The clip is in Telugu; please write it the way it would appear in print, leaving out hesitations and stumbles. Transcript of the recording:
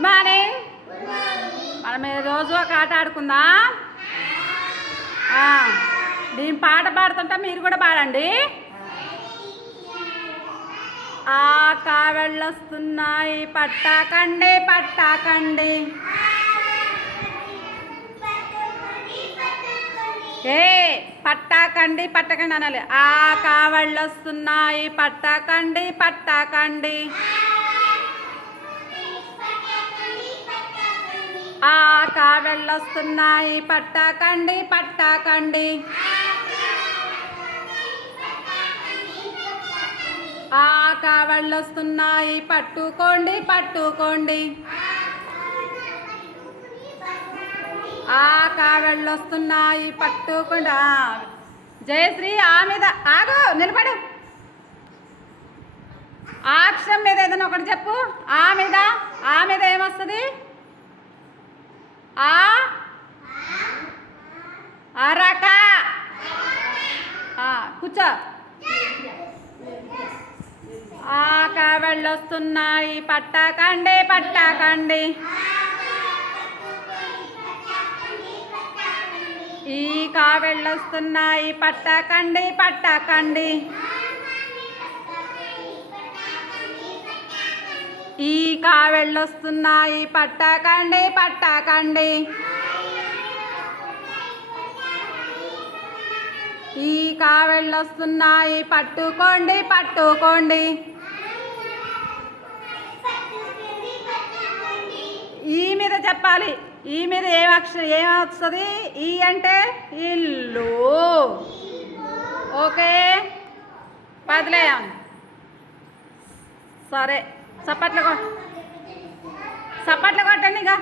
Good morning. మనం రోజు ఒక ఆట ఆడుకుందాం. నేను పాట పాడుతుంటా, మీరు కూడా పాడండి. ఆ కావెళ్ళొస్తున్నాయి పట్టాకండి పట్టాకండి. ఏ పట్టాకండి పట్టకండి అనాలి. ఆ కావెళ్ళొస్తున్నాయి పట్టాకండి పట్టాకండి. ఆ కావెళ్ళొస్తున్నాయి పట్టాకండి పట్టాకండి. ఆ కావెళ్ళొస్తున్నాయి పట్టుకోండి పట్టుకోండి. ఆ కావెళ్ళొస్తున్నాయి పట్టుకోండి. జయశ్రీ ఆ మీద ఆగు, నిలబడు. ఆ అక్షరం మీద ఏదైనా ఒకటి చెప్పు. ఆ మీద ఏమొస్తుంది? అరక. కూర్చో. ఆ కావెళ్ళొస్తున్నాయి పట్టాకండి పట్టాకండి. ఈ కావెళ్ళొస్తున్నాయి పట్టాకండి పట్టాకండి. ఈ కావెళ్ళొస్తున్నాయి పట్టాకండి పట్టాకండి. ఈ కావెళ్ళొస్తున్నాయి పట్టుకోండి పట్టుకోండి. ఈ మీద చెప్పాలి. ఈ మీద ఏమొస్తుంది? ఈ అంటే ఇల్లు. ఓకే, వదిలేయం. సరే, చప్పట్లు కొట్టండి ఇక.